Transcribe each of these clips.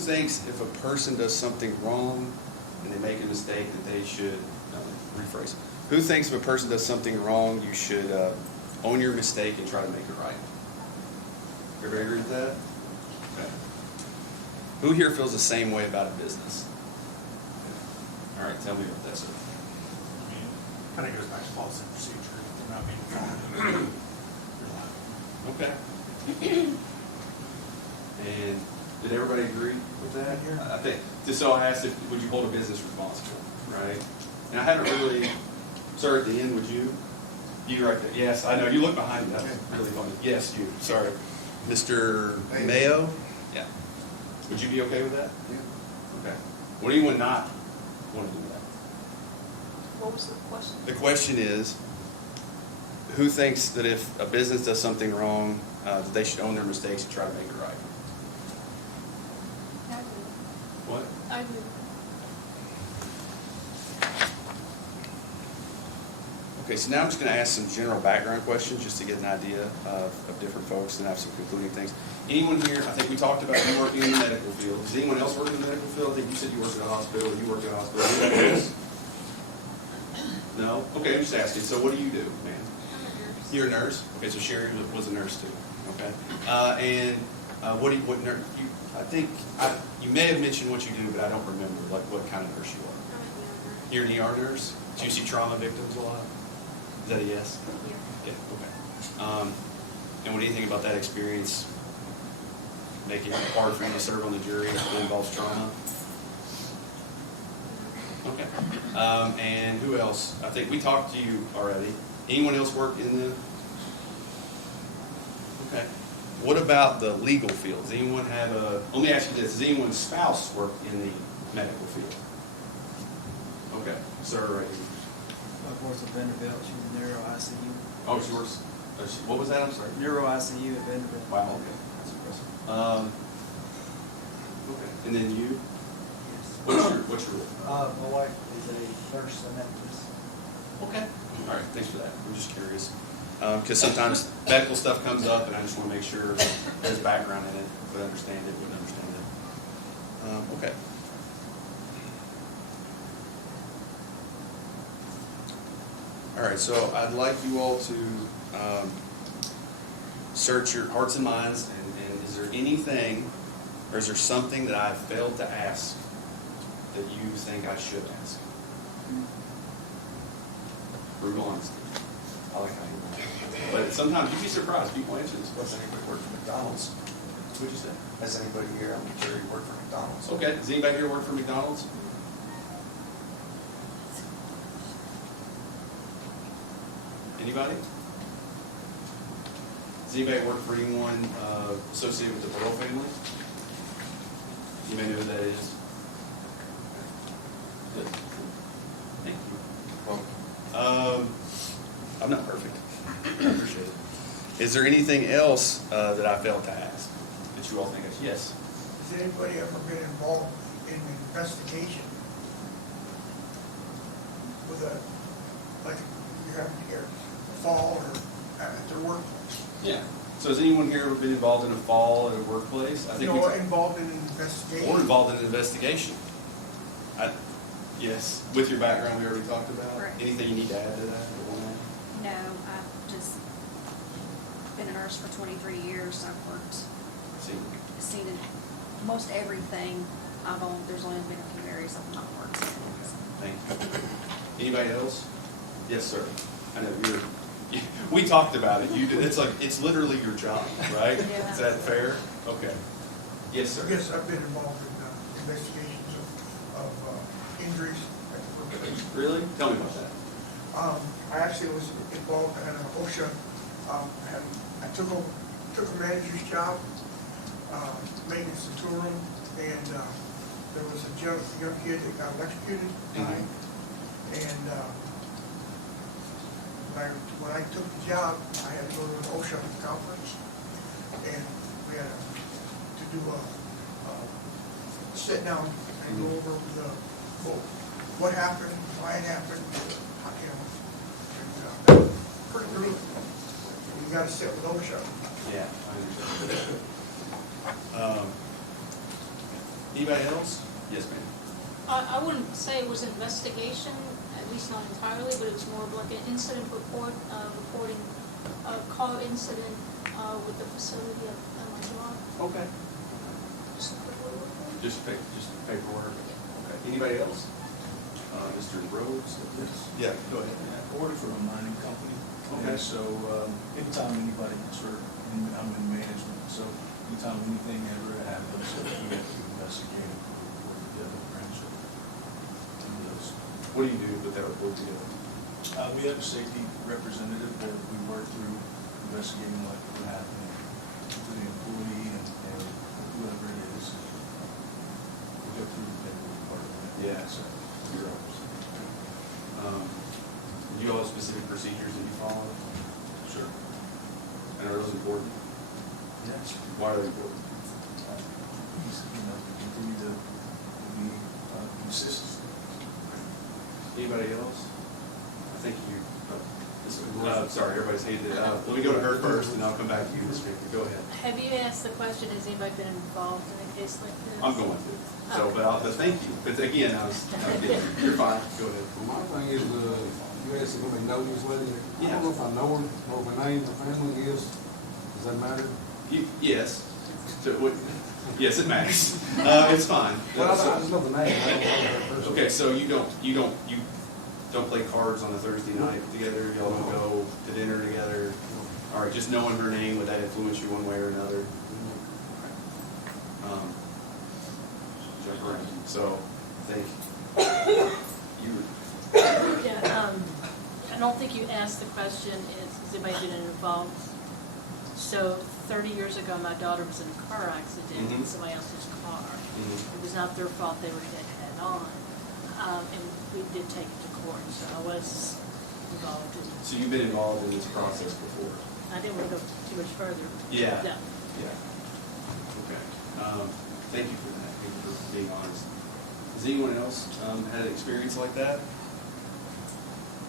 thinks if a person does something wrong and they make a mistake that they should, rephrase, who thinks if a person does something wrong, you should own your mistake and try to make it right? Everybody agree with that? Okay. Who here feels the same way about a business? All right, tell me what that's. Kind of goes back to policy and procedure, not being followed. Okay. And did everybody agree with that? I think, just so I asked if, would you hold a business responsible, right? And I haven't really, sir, at the end, would you? You right there, yes, I know, you look behind me, that's really funny. Yes, you, sorry. Mr. Mayo? Yeah. Would you be okay with that? Yeah. Okay. Would anyone not want to do that? What was the question? The question is, who thinks that if a business does something wrong, that they should own their mistakes and try to make it right? I do. What? I do. Okay, so now I'm just going to ask some general background questions just to get an idea of different folks and have some concluding things. Anyone here, I think we talked about you working in the medical field. Does anyone else work in the medical field? I think you said you worked at a hospital, you worked at a hospital. Anybody else? No? Okay, I'm just asking. So what do you do, man? I'm a nurse. You're a nurse? Okay, so Sherry was a nurse too. Okay. And what nurse? I think you may have mentioned what you do, but I don't remember, like what kind of nurse you are. I'm a nurse. You're an ER nurse? Do you see trauma victims a lot? Is that a yes? Yeah. Yeah, okay. And what do you think about that experience? Making it hard for you to serve on the jury if it involves trauma? Okay. And who else? I think we talked to you already. Anyone else work in the? Okay. What about the legal field? Does anyone have a, let me ask you this, does anyone's spouse work in the medical field? Okay, sir, right here. Of course, at Vanderbilt, she was neuro ICU. Oh, she works, what was that, I'm sorry? Neuro ICU at Vanderbilt. Wow, okay, that's impressive. Okay, and then you? Yes. What's your role? My wife is a nurse anesthetist. Okay. All right, thanks for that. I'm just curious. Because sometimes medical stuff comes up and I just want to make sure there's background in it, would understand it, wouldn't understand it. Okay. All right, so I'd like you all to search your hearts and minds, and is there anything, or is there something that I've failed to ask that you think I should ask? Brutal honesty. I like how you but sometimes you'd be surprised, people answer this Does question. anybody work for McDonald's? What'd you say? Has anybody here, I'm sure you work for McDonald's? Okay, does anybody here work for McDonald's? Anybody? Does anybody work for anyone associated with the Burrow family? You may know who that is. Good. Thank you. Well, I'm not perfect. I appreciate it. Is there anything else that I failed to ask that you all think I should? Yes. Has anybody ever been involved in an investigation with a, like, you have to get a fall or at their workplace? Yeah. So has anyone here ever been involved in a fall at a workplace? I think Involved in an investigation? or involved in an investigation. Yes. With your background we already talked about. Correct. Anything you need to add to that? No, I've just been a nurse for 23 years. I've worked, seen it, most everything. There's only been a few areas I've not worked in. Thank you. Anybody else? Yes, sir. I know we talked about it. You did. It's literally your job, right? Yeah. Is that fair? Okay. Yes, sir. Yes, I've been involved in investigations of injuries at the workplace. Really? Tell me about that. I actually was involved in an OSHA. I took a manager's job, maintenance and tourism, and there was a young kid that got electrocuted. And when I took the job, I had to go to an OSHA conference, and we had to do a sit down and go over what happened, why it happened, and pretty brutal. You got to sit with OSHA. Yeah, I understand. Anybody else? Yes, ma'am. I wouldn't say it was investigation, at least not entirely, but it was more of like an incident report, reporting a car incident with the facility at my job. Okay. Just a quick little report. Just paperwork. Okay. Anybody else? Mr. Rhodes? Yeah, go ahead. I work for a mining company. Okay. And so, anytime anybody gets hurt, and I'm in management, so anytime anything ever happens, we have to investigate it, work together, friendship. What do you do to put that report together? We have a safety representative that we work through investigating what happened to the employee and whoever it is. We go through the paperwork part of it. Yeah. So, You're ours. Do you all have specific procedures that you follow? sure. And are those important? Yes. Why are they important? Continue to be consistent. Anybody else? I think you, sorry, everybody's hated it. Let me go to her first, and I'll come back to you, Ms. Victor. Go ahead. Have you asked the question, has anybody been involved in a case like this? I'm going to. So, but thank you. But again, you're fine. Go ahead. Well, my thing is, you asked if anybody knows this lady. I Yeah. don't know if I know her, or if her name, her family is. Does that matter? Yes. Yes, it matters. It's fine. Well, I just know the name. I don't know her person. Okay, so you don't play cards on a Thursday night together. Y'all don't go to dinner together. All right, just knowing her name, would that influence you one way or another? Jump around. So, I think you. Yeah, I don't think you asked the question, has anybody been involved? So 30 years ago, my daughter was in a car accident in somebody else's car. It was not their fault, they were hit head on. And we did take it to court, so I was involved in. So you've been involved in this process before? I didn't want to go too much further. Yeah. No. Yeah. Okay. Thank you for that. Thank you for being honest. Has anyone else had an experience like that?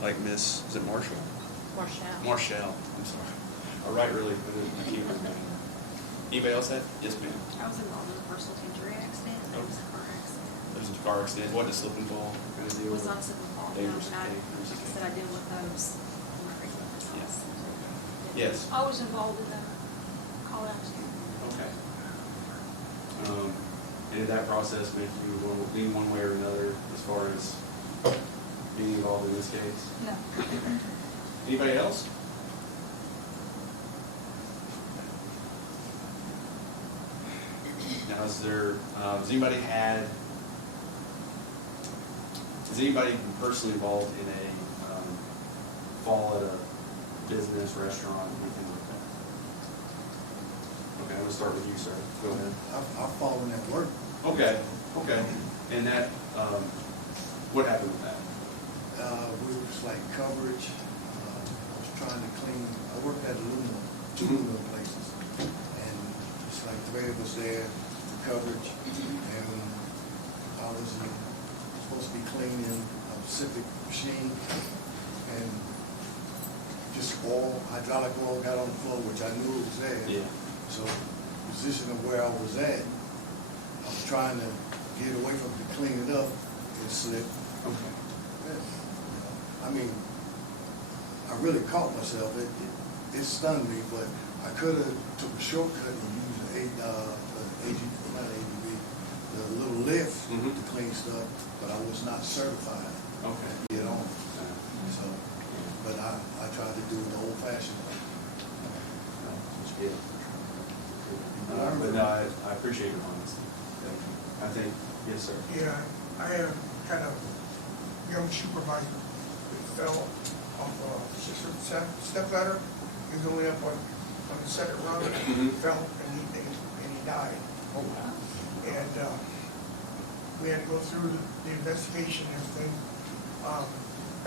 Like Miss, is it Marshall? Marshall. Marshall, I'm sorry. I write really, I can't remember. Anybody else have? Yes, ma'am. I was involved in a personal injury accident. It was a car accident. There was a car accident. What, a slip and fall kind of It deal? was not a slip and fall. No, Dangerous and I case. said I deal with those in my regular business. Yes. I was involved in a car accident. Okay. And did that process make you lean one way or another as far as being involved in this case? No. Anybody else? Now, is anybody personally involved in a fall at a business, restaurant, anything like that? Okay, I'm gonna start with you, sir. Go ahead. I've fallen at work. Okay, okay. And that, what happened with that? We was like coverage. I was trying to clean, I worked at two aluminum places. And it's like three of us there, coverage. And I was supposed to be cleaning a Pacific machine. And just hydraulic oil got on the floor, which I knew it was there. Yeah. So position of where I was at, I was trying to get away from it to clean it up. It slipped. Okay. I mean, I really caught myself. It stunned me, but I could have took a shortcut and used not ADB, the little lift to clean stuff, but I was not certified Okay. to get on. So, but I tried to do it the old-fashioned way. That's good. But no, I appreciate your honesty. Thank you. I think, yes, sir. Yeah, I had a young supervisor that fell off a step ladder. He was only up on the second rung, fell and he died. Oh, wow. And we had to go through the investigation and everything.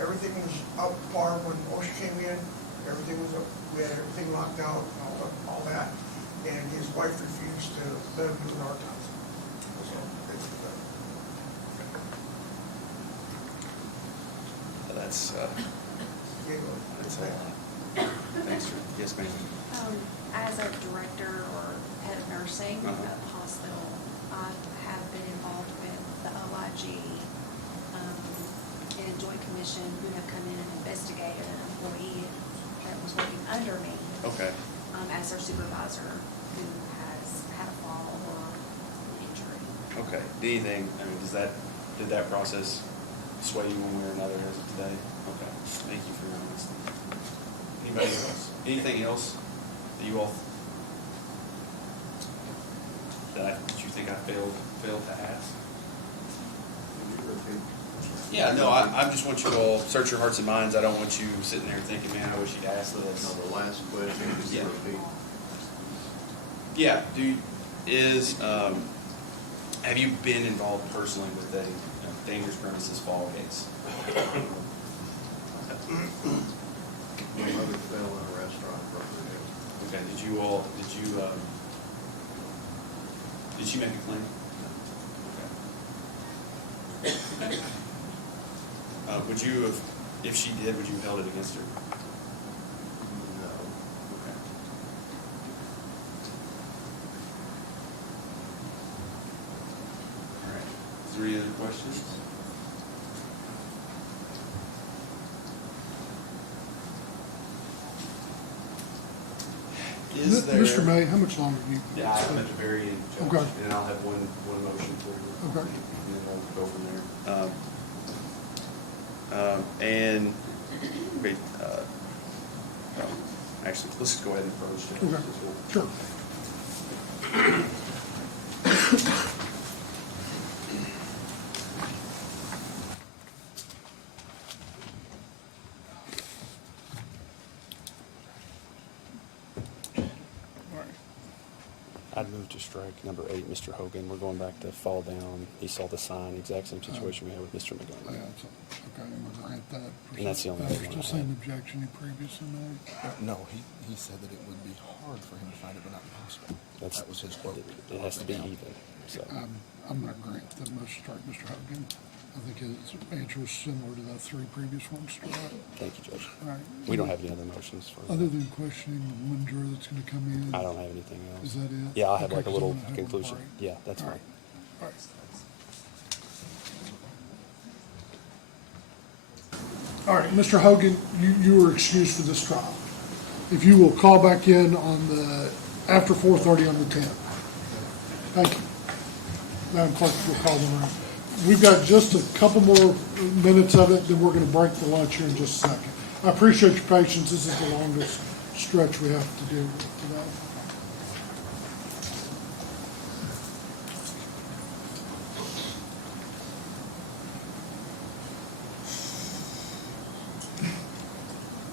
Everything was up par when OSHA came in. Everything was up. We had everything locked out and all that. And his wife refused to let him do an autopsy. So it's That's a lot. Thanks, sir. Yes, ma'am. As a director or head of nursing Uh-huh. at the hospital, I have been position who have come in and investigated an employee that was working under me, Okay. as their supervisor who has had a fall or an injury. Okay. Anything, I mean, did that process sway you one way or another as of today? Okay. Thank you for your honesty. Anybody else? Anything else that you all, that you think I failed to ask? Yeah, no, I just want you to all search your hearts and minds. I don't want you sitting there thinking, man, I wish you'd asked this. No, the last question is Yeah. repeat. Yeah, have you been involved personally with a dangerous premises fall case? My mother fell in a restaurant and broke her hip. Okay, did you make a claim? Okay. Would you have, if she did, would you have held it against her? No. Okay. All right. Is there any other questions? Is there? Mr. May, how much longer do you? Yeah, I'm at the very end, Judge, Okay. and I'll have one motion for you. Okay. And then we'll go from there. And, wait, actually, let's just go ahead and approach it. Okay. Sure. I'd move to strike number 8, Mr. Hogan. We're going back to fall down. He saw the sign, exact same situation we had with Mr. Yeah, Montgomery. so, okay, we'll grant that. And that's the only That was one I the had. same objection you previously made. No, he said that it would be hard for him to find it, but not impossible. That's- That was his quote. It has to be even, so. I'm gonna grant the motion strike, Mr. Hogan. I think his answer was similar to the 3 previous ones struck. Thank you, Judge. All right. We don't have any other motions for. Other than questioning the one juror that's gonna come in? I don't have anything else. Is that it? Yeah, I'll have Okay, like a 'cause I'm little gonna have a conclusion. break. Yeah, that's All fine. right. All right. All right, Mr. Hogan, you were excused for this trial. If you will call back in on after 4:30 on the 10th. Thank you. Madam Clerk, we'll call them around. We've got just a couple more minutes of it, then we're gonna break for lunch here in just a second. I appreciate your patience. This is the longest stretch we have to do today.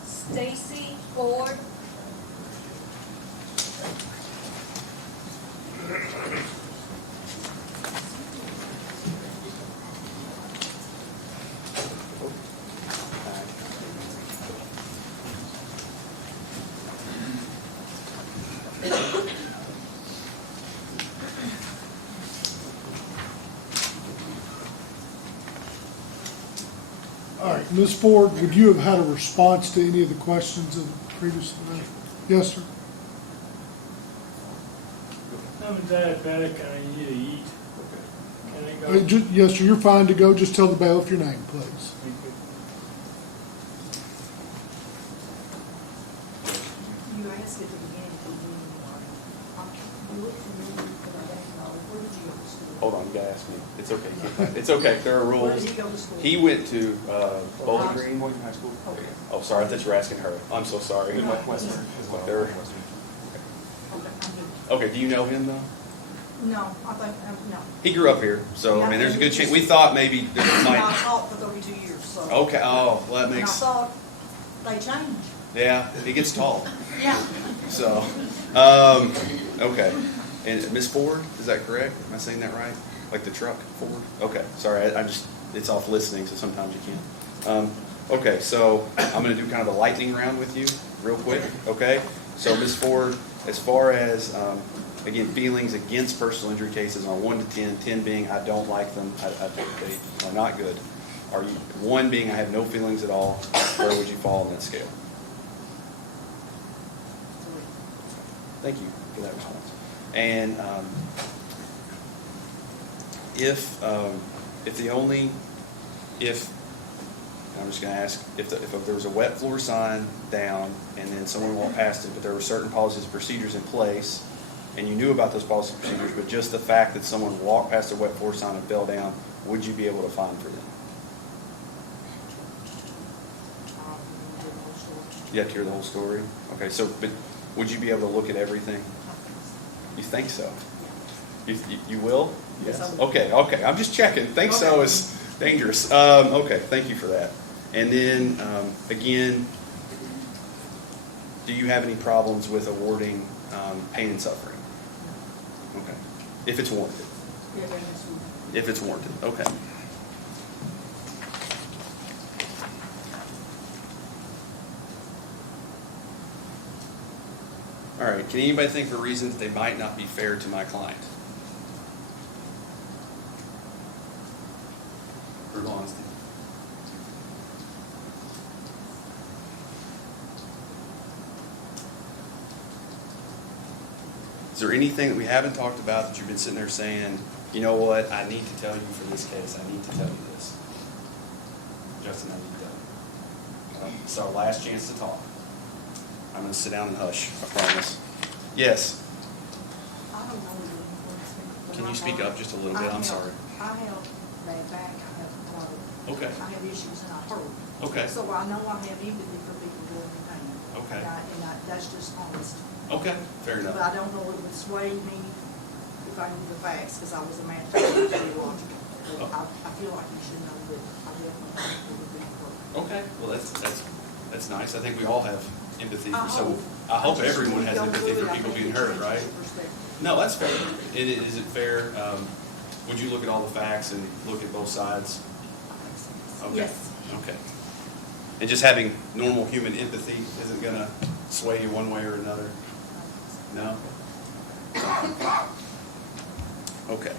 Stacy Ford. All right, Ms. Ford, would you have had a response to any of the questions of the previous? Yes, sir. I'm diabetic and I need to eat. Can I go? Yes, sir, you're fine to go. Just tell the bailiff your name, please. Thank you. You asked at the beginning, you looked familiar, but I don't know, where did you go to school? Hold on, you gotta ask me. It's okay. It's okay. There are Where rules. did he go to school? He went to Bowling Green. High School? Okay. Oh, sorry, I thought you were asking her. I'm so sorry. Western as well. There- Okay, I'm good. Okay, do you know him though? No, I think, no. He grew up here, so I mean, there's a good chance. We thought maybe there I might. taught for 32 years, so. Okay. Oh, well, that And I makes. thought they changed. Yeah, he gets tall. Yeah. So, okay. And Miss Ford, is that correct? Am I saying that right? Like the truck Ford? Okay, sorry, I just, it's off listening, so sometimes you can't. Okay, so I'm gonna do kind of a lightning round with you, real quick, okay? So Miss Ford, as far as, again, feelings against personal injury cases on 1 to 10, 10 being I don't like them, I think they are not good. Are you, 1 being I have no feelings at all, where would you fall on that scale? Thank you for that response. And if And I'm just gonna ask, if there was a wet floor sign down and then someone walked past it, but there were certain policies and procedures in place, and you knew about those policies and procedures, but just the fact that someone walked past a wet floor sign and fell down, would you be able to fine for them? You have to hear the whole story? Okay, so, but would you be able to look at everything? You think so? You will? Yes, I will. Okay, I'm just checking. Think so is dangerous. Okay, thank you for that. And then, again, do you have any problems with awarding pain and suffering? Okay, if it's warranted. Yeah, that's what- If it's warranted, okay. All right, can anybody think of a reason that they might not be fair to my client? Brutal honesty. Is there anything that we haven't talked about that you've been sitting there saying, you know what, I need to tell you for this case, I need to tell you this? Justin, I need to tell you. It's our last chance to talk. I'm going to sit down and hush, I promise. Yes? I don't know what Can you speak up just a little bit? I'm sorry. I have bad back, I have Okay. I have issues and I hurt. Okay. So I know I have empathy for people who are in pain. Okay. That's just honest. Okay, fair enough. But I don't know if it would sway me if I knew the facts, because I was a man theological. But I feel like you should know that I definitely think it would be hurt. Okay, well, that's nice. I think we all have empathy. I So hope. I hope just everyone has don't empathy do it. for I people think being it hurt, changes right? your perspective. No, that's fair. Is it fair? Would you look at all the facts and look at both sides? Okay. Yes. Okay. And just having normal human empathy isn't going to sway you one way or another? No? Okay.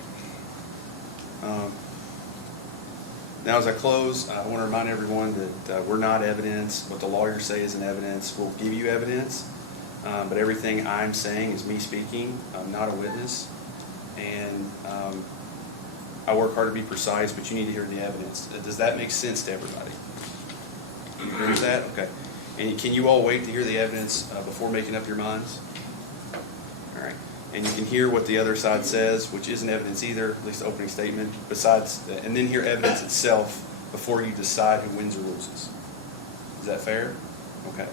Now, as I close, I want to remind everyone that we're not evidence. What the lawyers say isn't evidence. We'll give you evidence, but everything I'm saying is me speaking. I'm not a witness. And I work hard to be precise, but you need to hear the evidence. Does that make sense to everybody? Do you agree with that? Okay. And can you all wait to hear the evidence before making up your minds? All right. And you can hear what the other side says, which isn't evidence either, at least the opening statement, and then hear evidence itself before you decide who wins or loses. Is that fair? Okay.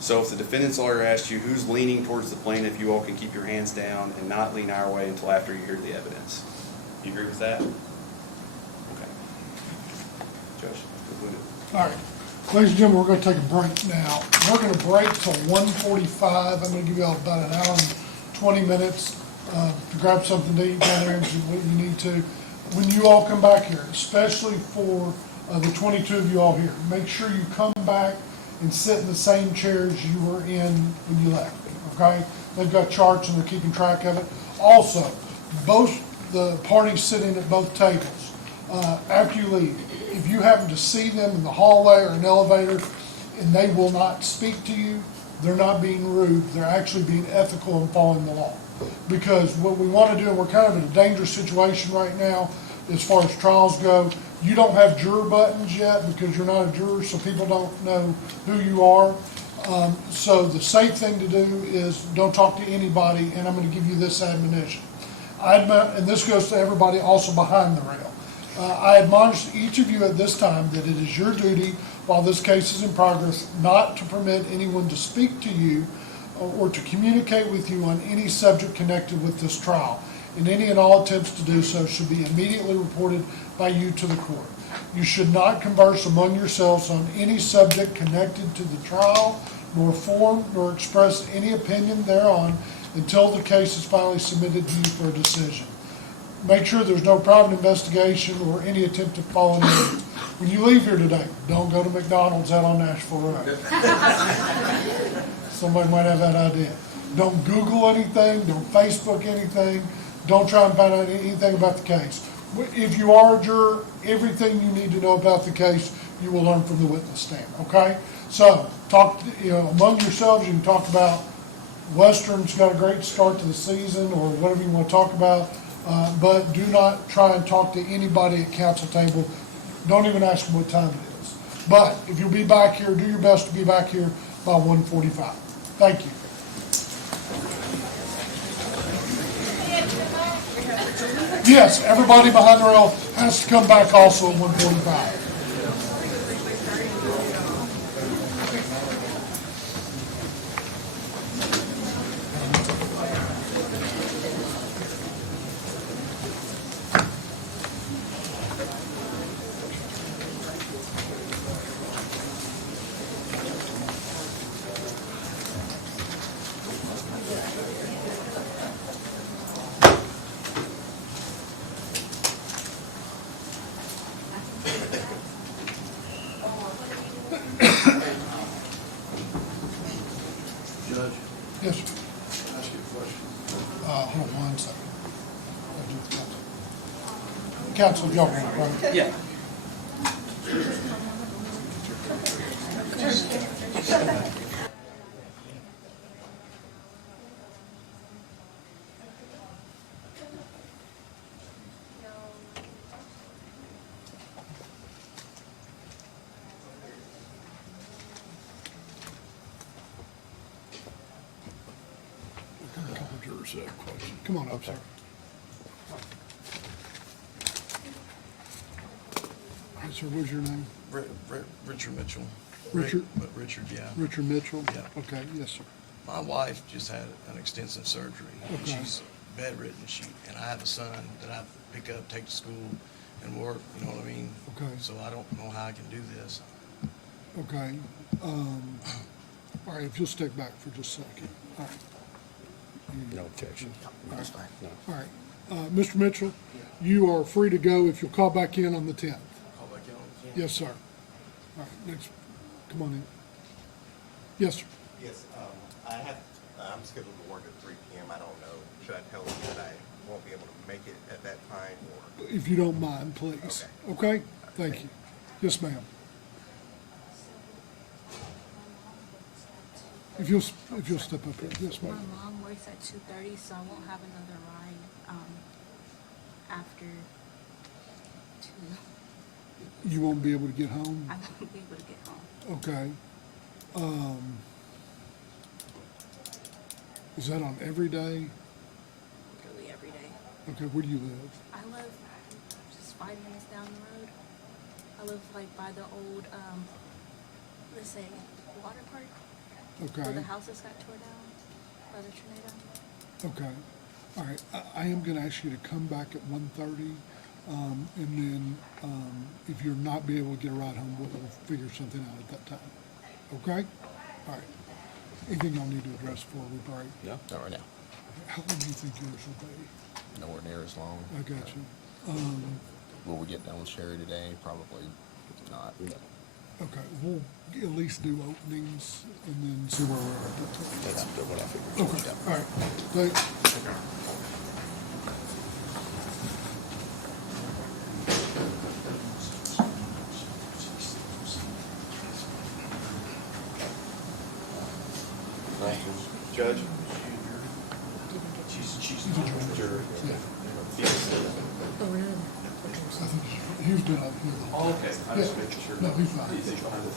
So if the defendant's lawyer asked you who's leaning towards the plaintiff, you all can keep your hands down and not lean our way until after you hear the evidence. Do you agree with that? Okay. Josh, conclude it. All right. Ladies and gentlemen, we're going to take a break now. We're going to break till 1:45. I'm going to give you all about an hour and 20 minutes to grab something to eat down there and do what you need to. When you all come back here, especially for the 22 of you all here, make sure you come back and sit in the same chairs you were in when you left, okay? They've got charts and they're keeping track of it. Also, both the parties sitting at both tables, after you leave, if you happen to see them in the hallway or an elevator and they will not speak to you, they're not being rude, they're actually being ethical and following the law. Because what we want to do, and we're kind of in a dangerous situation right now as far as trials go, you don't have juror buttons yet because you're not a juror, so people don't know who you are. So the safe thing to do is don't talk to anybody, and I'm going to give you this admonition. And this goes to everybody also behind the rail. I admonish each of you at this time that it is your duty, while this case is in progress, not to permit anyone to speak to you or to communicate with you on any subject connected with this trial. And any and all attempts to do so should be immediately reported by you to the court. You should not converse among yourselves on any subject connected to the trial, nor form nor express any opinion thereon until the case is finally submitted to you for a decision. Make sure there's no private investigation or any attempt to follow means. When you leave here today, don't go to McDonald's out on Nashville Road. Somebody might have that idea. Don't Google anything, don't Facebook anything, don't try and find out anything about the case. If you are a juror, everything you need to know about the case, you will learn from the witness stand, okay? So, talk, among yourselves, you can talk about Western's got a great start to the season or whatever you want to talk about, but do not try and talk to anybody at council table Don't even ask them what time it is. But if you'll be back here, do your best to be back here by 1:45. Thank you. Yes, everybody behind the rail has to come back also at 1:45. Judge, Yes, sir. can I ask you a question? Hold on one second. I'll do the council. Council, y'all want, right? Yeah. A couple of jurors have questions. Come on up, sir. All right, sir, what's your name? Richard Mitchell. Richard? But Richard, yeah. Richard Mitchell? Yeah. Okay, yes, sir. My wife just had an extensive surgery. And Okay. she's bedridden. And I have a son that I pick up, take to school and work, you know what I mean? Okay. So I don't know how I can do this. Okay. All right, if you'll stick back for just a second. All right. No objection. All right. No. All right. Mr. Mitchell, you are free to go if you'll call back in on the 10th. Call back in on the phone. Yes, sir. All right, next, come on in. Yes, sir. Yes, I'm scheduled to work at 3 PM. I don't know, should I tell them that I won't be able to make it at that time, or? If you don't mind, please. Okay? Thank you. Yes, ma'am. If you'll step up here. Yes, My ma'am. mom works at 2:30, so I won't have another ride after 2. You won't be able to get home? I won't be able to get home. Okay. Is that on every day? Literally every day. Okay, where do you live? I live just 5 minutes down the road. I live like by the old, let's say, water park. Where Okay. the houses got tore down by the tornado. Okay. All right. I am going to ask you to come back at 1:30, and then if you're not be able to get a ride home, we'll figure something out at that time. Okay? All right. Anything y'all need to address before we break? No, not right now. How long do you think yours will be? Nowhere near as long. I got you. Will we get done with Sherry today? Probably not. Okay, we'll at least do openings and then see where we're at that time. That's what I figured. Okay, Yeah. all right. Thanks. Judge? She's I think he was doing it. Oh, okay. I just making sure. No, he's fine. He's behind the-